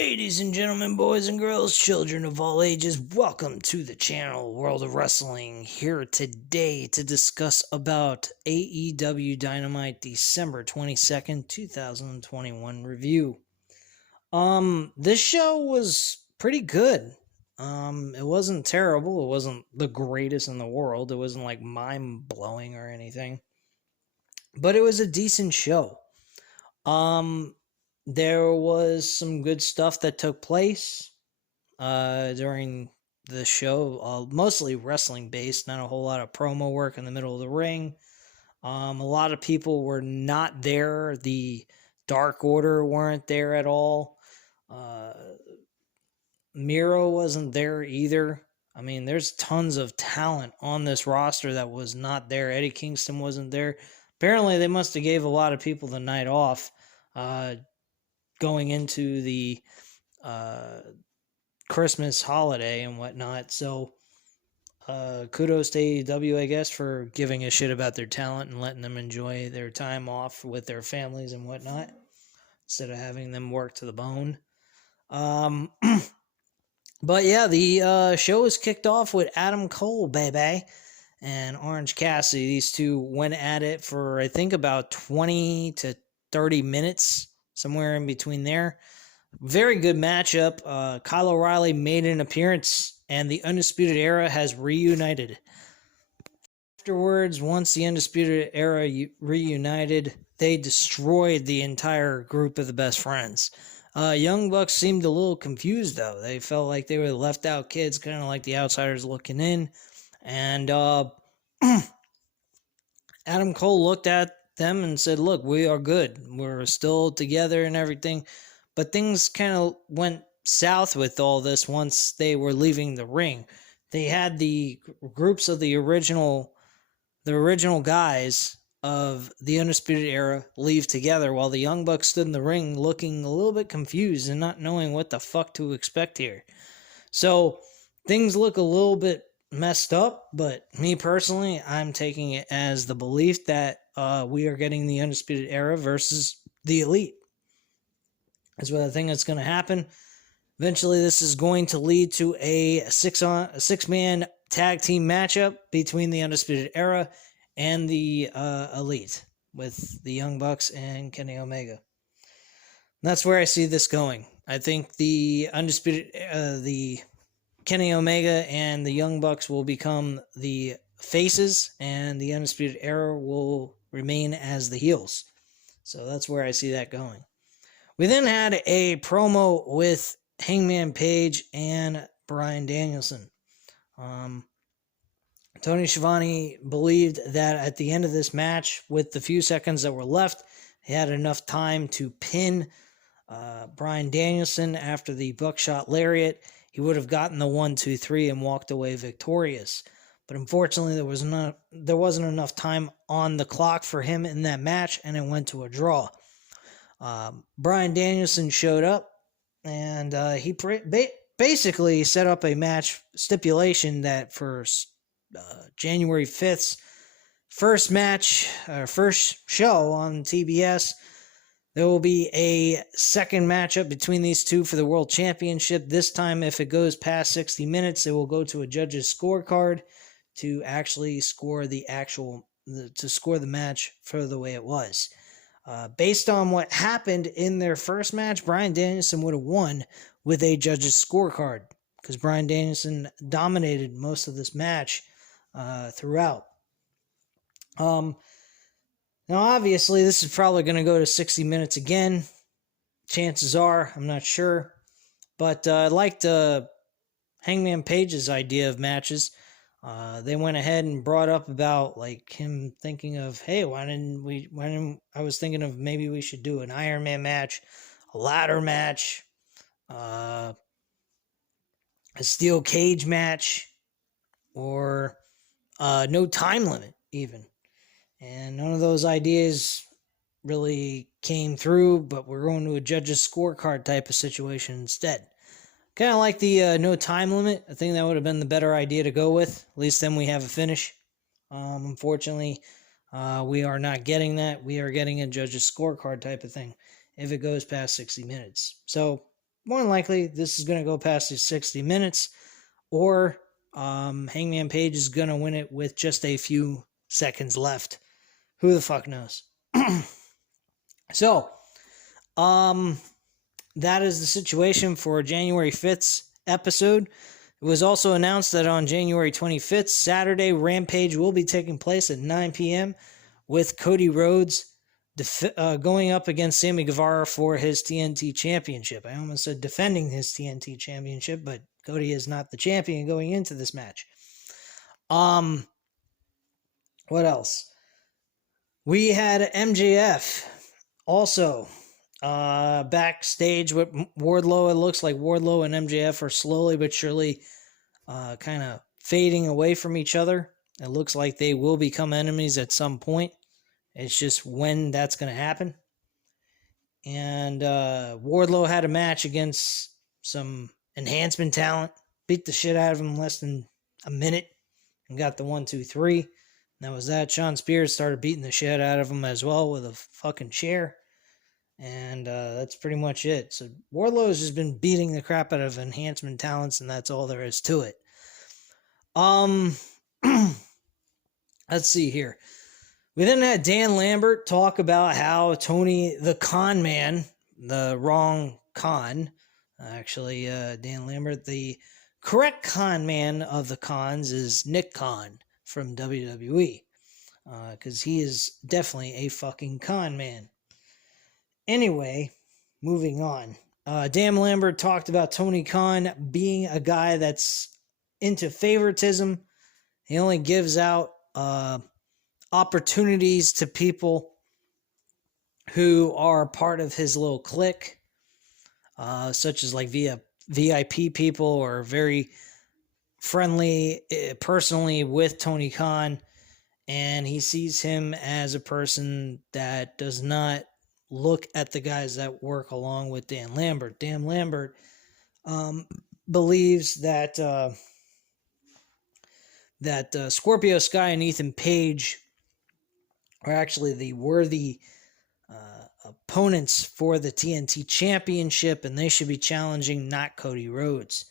Ladies and gentlemen, boys and girls, children of all ages, welcome to the channel World of Wrestling. Here today to discuss about AEW Dynamite December 22nd, 2021 review. This show was pretty good. It wasn't terrible. It wasn't the greatest in the world. It wasn't like mind-blowing or anything. But it was a decent show. There was some good stuff that took place during the show, mostly wrestling based, not a whole lot of promo work in the middle of the ring. A lot of people were not there. The Dark Order weren't there at all. Miro wasn't there either. I mean, there's tons of talent on this roster that was not there. Eddie Kingston wasn't there. Apparently, they must have gave a lot of people the night off going into the Christmas holiday and whatnot. So, kudos to AEW, I guess, for giving a shit about their talent and letting them enjoy their time off with their families and whatnot, instead of having them work to the bone. But yeah, the show was kicked off with Adam Cole, baby, and Orange Cassidy. These two went at it for, I think, about 20 to 30 minutes, somewhere in between there. Very good matchup. Kyle O'Reilly made an appearance, and the Undisputed Era has reunited. Afterwards, once the Undisputed Era reunited, they destroyed the entire group of the Best Friends. Young Bucks seemed a little confused, though. They felt like they were the left-out kids, kind of like the outsiders looking in. And Adam Cole looked at them and said, look, we are good. We're still together and everything. But things kind of went south with all this once they were leaving the ring. They had the groups of the original guys of the Undisputed Era leave together, while the Young Bucks stood in the ring looking a little bit confused and not knowing what the fuck to expect here. So things look a little bit messed up, but me personally, I'm taking it as the belief that we are getting the Undisputed Era versus the Elite. That's what I think is going to happen. Eventually, this is going to lead to a six-man tag team matchup between the Undisputed Era and the Elite, with the Young Bucks and Kenny Omega. And that's where I see this going. I think the Kenny Omega and the Young Bucks will become the faces, and the Undisputed Era will remain as the heels. So that's where I see that going. We then had a promo with Hangman Page and Bryan Danielson. Tony Schiavone believed that at the end of this match, with the few seconds that were left, he had enough time to pin Bryan Danielson after the buckshot lariat. He would have gotten the 1, 2, 3 and walked away victorious. But unfortunately, there wasn't enough time on the clock for him in that match, and it went to a draw. Bryan Danielson showed up, and he basically set up a match stipulation that for January 5th's first show on TBS, there will be a second matchup between these two for the World Championship. This time, if it goes past 60 minutes, it will go to a judge's scorecard to actually score the match for the way it was. Based on what happened in their first match, Bryan Danielson would have won with a judge's scorecard, because Bryan Danielson dominated most of this match throughout. Now, obviously, this is probably going to go to 60 minutes again. Chances are, I'm not sure. But I liked Hangman Page's idea of matches. They went ahead and brought up about like him thinking of, hey, I was thinking of maybe we should do an Iron Man match, a ladder match, a steel cage match, or no time limit even. And none of those ideas really came through, but we're going to a judge's scorecard type of situation instead. Kind of like the no time limit. I think that would have been the better idea to go with. At least then we have a finish. Unfortunately, we are not getting that. We are getting a judge's scorecard type of thing if it goes past 60 minutes. So more than likely, this is going to go past the 60 minutes, or Hangman Page is going to win it with just a few seconds left. Who the fuck knows? So, that is the situation for January 5th's episode. It was also announced that on January 25th, Saturday, Rampage will be taking place at 9 p.m. with Cody Rhodes going up against Sammy Guevara for his TNT Championship. I almost said defending his TNT Championship, but Cody is not the champion going into this match. What else? We had MJF also backstage with Wardlow. It looks like Wardlow and MJF are slowly but surely kind of fading away from each other. It looks like they will become enemies at some point. It's just when that's going to happen. And Wardlow had a match against some enhancement talent, beat the shit out of him in less than a minute, and got the 1, 2, 3. And that was that. Sean Spears started beating the shit out of him as well with a fucking chair. And that's pretty much it. So Wardlow has just been beating the crap out of enhancement talents, and that's all there is to it. Let's see here. We then had Dan Lambert talk about how Tony the Con Man, the wrong con, actually, Dan Lambert, the correct con man of the cons is Nick Khan from WWE, because he is definitely a fucking con man. Anyway, moving on. Dan Lambert talked about Tony Khan being a guy that's into favoritism. He only gives out opportunities to people who are part of his little clique, such as like VIP people or very friendly personally with Tony Khan, and he sees him as a person that does not look at the guys that work along with Dan Lambert. Dan Lambert believes that Scorpio Sky and Ethan Page are actually the worthy opponents for the TNT Championship, and they should be challenging, not Cody Rhodes.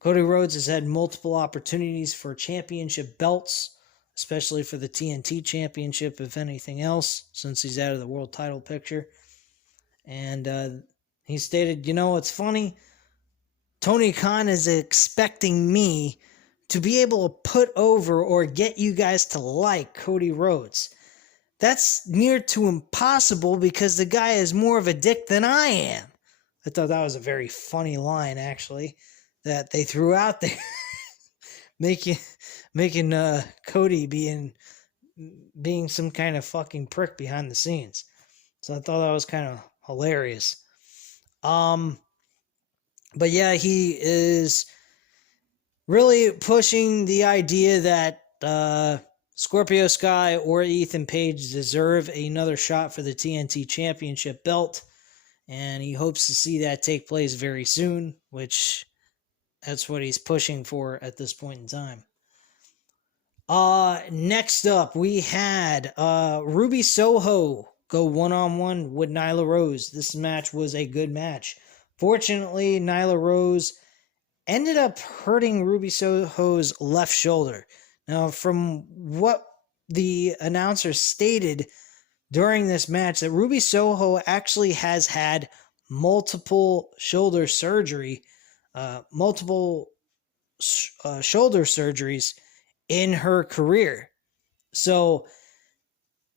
Cody Rhodes has had multiple opportunities for championship belts, especially for the TNT Championship, if anything else, since he's out of the world title picture. And he stated, you know, it's funny, Tony Khan is expecting me to be able to put over or get you guys to like Cody Rhodes. That's near to impossible because the guy is more of a dick than I am. I thought that was a very funny line, actually, that they threw out there. making Cody being some kind of fucking prick behind the scenes. So I thought that was kind of hilarious. But yeah, he is really pushing the idea that Scorpio Sky or Ethan Page deserve another shot for the TNT Championship belt, and he hopes to see that take place very soon, which that's what he's pushing for at this point in time. Next up, we had Ruby Soho go one-on-one with Nyla Rose. This match was a good match. Fortunately, Nyla Rose ended up hurting Ruby Soho's left shoulder. Now, from what the announcer stated during this match, that Ruby Soho actually has had multiple shoulder surgeries in her career. So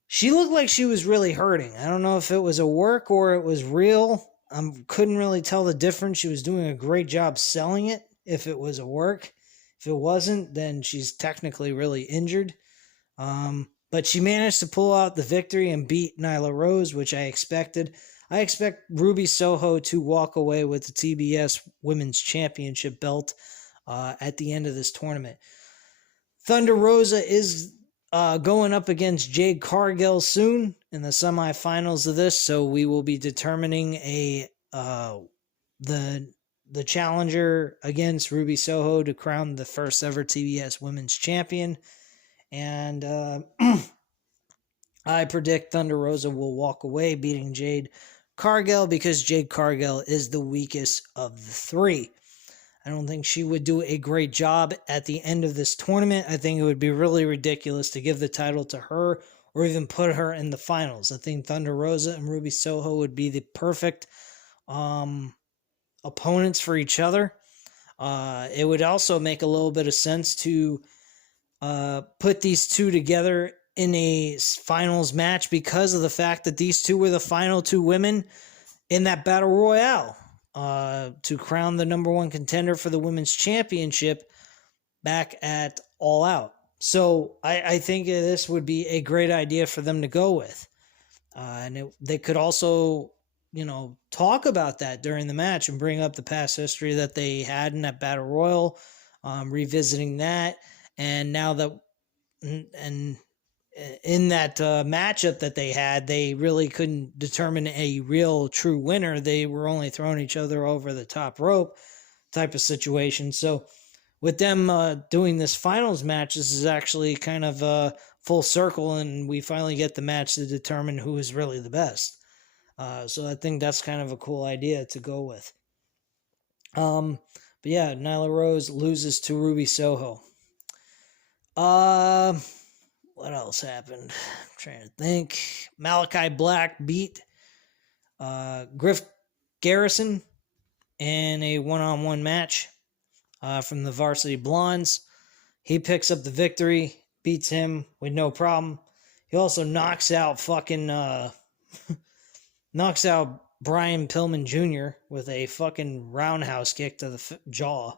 she looked like she was really hurting. I don't know if it was a work or it was real. I couldn't really tell the difference. She was doing a great job selling it if it was a work. If it wasn't, then she's technically really injured. But she managed to pull out the victory and beat Nyla Rose, which I expected. I expect Ruby Soho to walk away with the TBS Women's Championship belt at the end of this tournament. Thunder Rosa is going up against Jade Cargill soon in the semifinals of this, so we will be determining the challenger against Ruby Soho to crown the first ever TBS Women's Champion. And I predict Thunder Rosa will walk away beating Jade Cargill because Jade Cargill is the weakest of the three. I don't think she would do a great job at the end of this tournament. I think it would be really ridiculous to give the title to her or even put her in the finals. I think Thunder Rosa and Ruby Soho would be the perfect opponents for each other. It would also make a little bit of sense to put these two together in a finals match because of the fact that these two were the final two women in that battle royale to crown the number one contender for the women's championship back at All Out. So I think this would be a great idea for them to go with. They could also, talk about that during the match and bring up the past history that they had in that battle royal, revisiting that. And now that, and in that matchup that they had, they really couldn't determine a real true winner. They were only throwing each other over the top rope type of situation. So with them doing this finals match, this is actually kind of full circle, and we finally get the match to determine who is really the best. So I think that's kind of a cool idea to go with. But yeah, Nyla Rose loses to Ruby Soho. What else happened? I'm trying to think. Malachi Black beat Garrison in a one-on-one match from the Varsity Blondes. He picks up the victory, beats him with no problem. He also knocks out knocks out Brian Pillman Jr. with a fucking roundhouse kick to the jaw.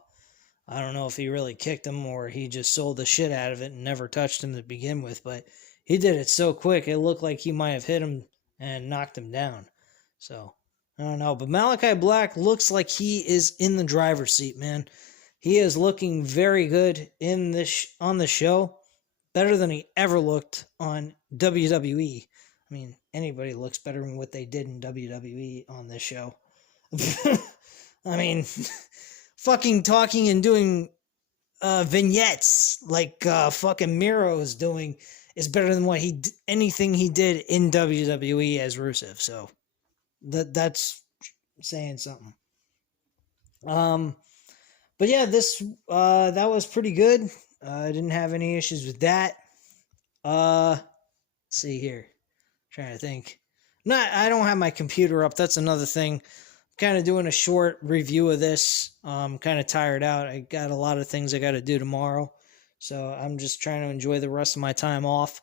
I don't know if he really kicked him or he just sold the shit out of it and never touched him to begin with, but he did it so quick, it looked like he might have hit him and knocked him down. So, I don't know. But Malachi Black looks like he is in the driver's seat, man. He is looking very good in this on the show, better than he ever looked on WWE. I mean, anybody looks better than what they did in WWE on this show. I mean, fucking talking and doing vignettes like fucking Miro is doing is better than what anything he did in WWE as Rusev. So that's saying something. But yeah, this that was pretty good. I didn't have any issues with that. Let's see here. Trying to think. I don't have my computer up. That's another thing. Kind of doing a short review of this. I'm kind of tired out. I got a lot of things I got to do tomorrow. So I'm just trying to enjoy the rest of my time off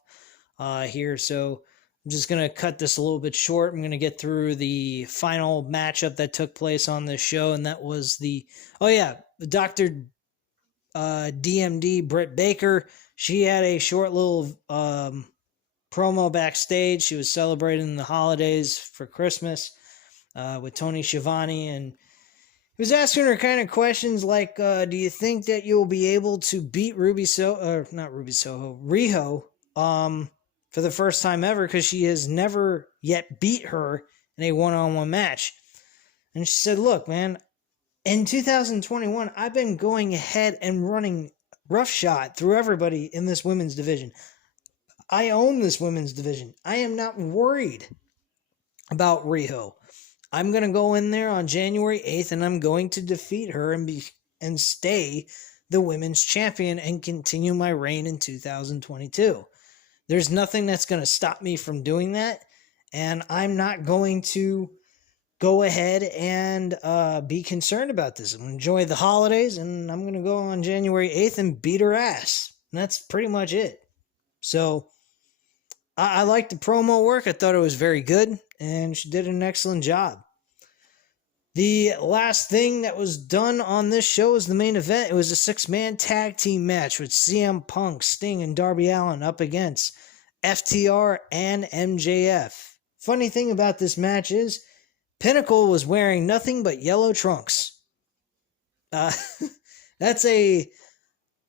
here. So I'm just going to cut this a little bit short. I'm going to get through the final matchup that took place on this show. And that was Dr. DMD Britt Baker. She had a short little promo backstage. She was celebrating the holidays for Christmas with Tony Schiavone, and he was asking her kind of questions like, do you think that you'll be able to beat Riho for the first time ever, because she has never yet beat her in a one-on-one match. And she said, look, man, in 2021, I've been going ahead and running roughshod through everybody in this women's division. I own this women's division. I am not worried about Riho. I'm going to go in there on January 8th, and I'm going to defeat her and stay the women's champion and continue my reign in 2022. There's nothing that's going to stop me from doing that, and I'm not going to go ahead and be concerned about this. I'm going to enjoy the holidays, and I'm going to go on January 8th and beat her ass. And that's pretty much it. So I liked the promo work. I thought it was very good, and she did an excellent job. The last thing that was done on this show was the main event. It was a 6-man tag team match with CM Punk, Sting, and Darby Allin up against FTR and MJF. Funny thing about this match is Pinnacle was wearing nothing but yellow trunks. That's a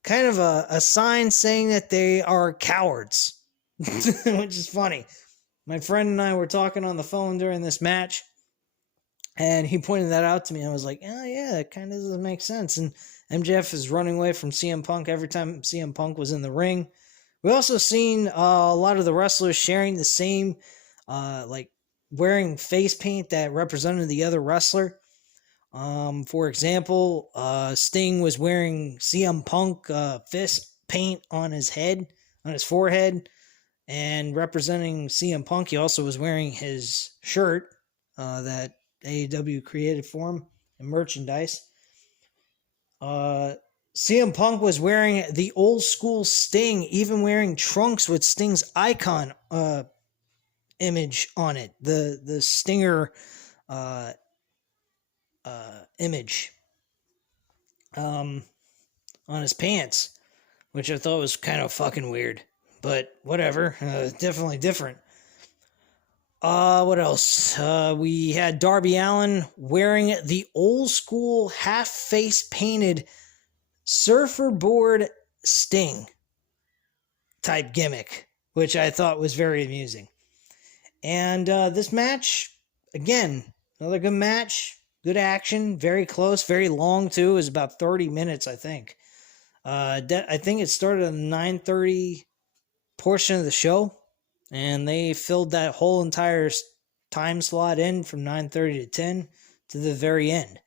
kind of a sign saying that they are cowards, which is funny. My friend and I were talking on the phone during this match, and he pointed that out to me. I was like, oh, yeah, that kind of doesn't make sense. And MJF is running away from CM Punk every time CM Punk was in the ring. We also seen a lot of the wrestlers sharing the same, wearing face paint that represented the other wrestler. For example, Sting was wearing CM Punk fist paint on his head, on his forehead, and representing CM Punk, he also was wearing his shirt that AEW created for him in merchandise. CM Punk was wearing the old school Sting, even wearing trunks with Sting's icon image on it, the Stinger image on his pants, which I thought was kind of fucking weird, but whatever, definitely different. What else? We had Darby Allin wearing the old school half face painted surfer board Sting type gimmick, which I thought was very amusing. And this match, again, another good match, good action, very close, very long too. It was about 30 minutes, I think. I think it started at the 9:30 portion of the show, and they filled that whole entire time slot in from 9:30 to 10 to the very end.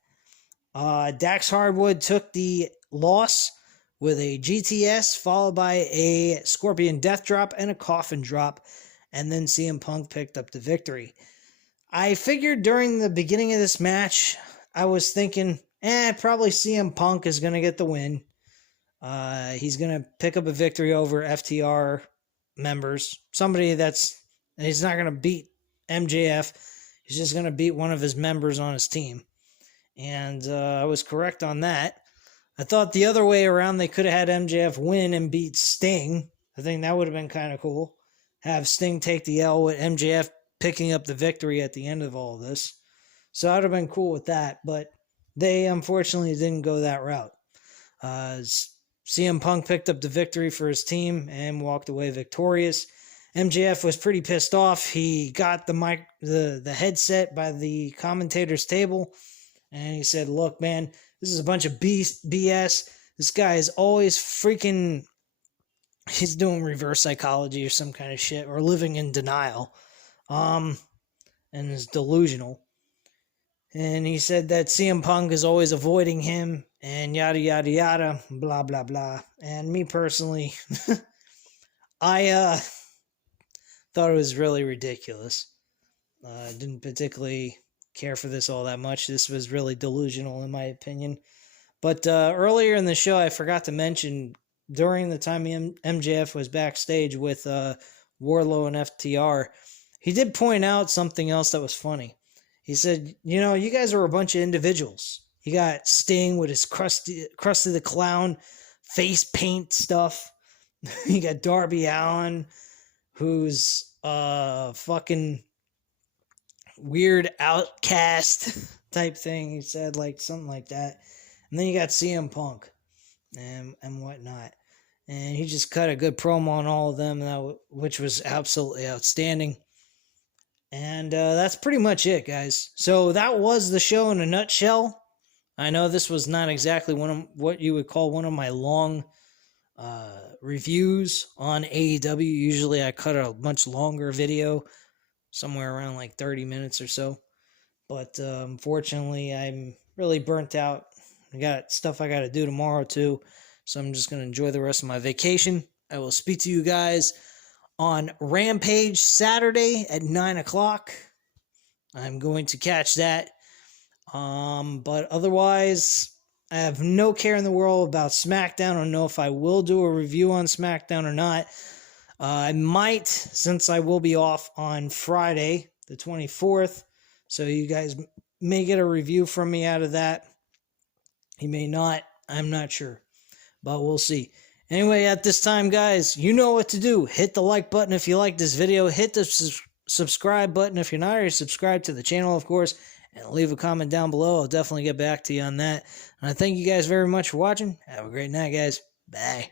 Dax Hardwood took the loss with a GTS, followed by a Scorpion Death Drop and a Coffin Drop, and then CM Punk picked up the victory. I figured during the beginning of this match, I was thinking, probably CM Punk is going to get the win. He's going to pick up a victory over FTR members. He's not going to beat MJF. He's just going to beat one of his members on his team. And I was correct on that. I thought the other way around, they could have had MJF win and beat Sting. I think that would have been kind of cool. Have Sting take the L with MJF picking up the victory at the end of all of this. So I would have been cool with that, but they unfortunately didn't go that route. CM Punk picked up the victory for his team and walked away victorious. MJF was pretty pissed off. He got the headset by the commentator's table, and he said, "Look, man, this is a bunch of BS. This guy is always he's doing reverse psychology or some kind of shit, or living in denial, and is delusional." And he said that CM Punk is always avoiding him, and yada, yada, yada, blah, blah, blah. And me personally, I thought it was really ridiculous. I didn't particularly care for this all that much. This was really delusional, in my opinion. But earlier in the show, I forgot to mention, during the time MJF was backstage with Wardlow and FTR, he did point out something else that was funny. He said, you guys are a bunch of individuals. You got Sting with his Krusty the Clown face paint stuff. You got Darby Allin, who's fucking weird outcast type thing. He said, like, something like that. And then you got CM Punk and whatnot. And he just cut a good promo on all of them, which was absolutely outstanding. And that's pretty much it, guys. So that was the show in a nutshell. I know this was not exactly what you would call one of my long reviews on AEW. Usually I cut a much longer video, somewhere around like 30 minutes or so. But unfortunately, I'm really burnt out. I got stuff I got to do tomorrow too. So I'm just going to enjoy the rest of my vacation. I will speak to you guys on Rampage Saturday at 9 o'clock. I'm going to catch that. But otherwise, I have no care in the world about SmackDown. I don't know if I will do a review on SmackDown or not. I might, since I will be off on Friday, the 24th. So you guys may get a review from me out of that. You may not. I'm not sure. But we'll see. Anyway, at this time, guys, you know what to do. Hit the like button if you like this video. Hit the subscribe button if you're not already subscribed to the channel, of course. And leave a comment down below. I'll definitely get back to you on that. And I thank you guys very much for watching. Have a great night, guys. Bye.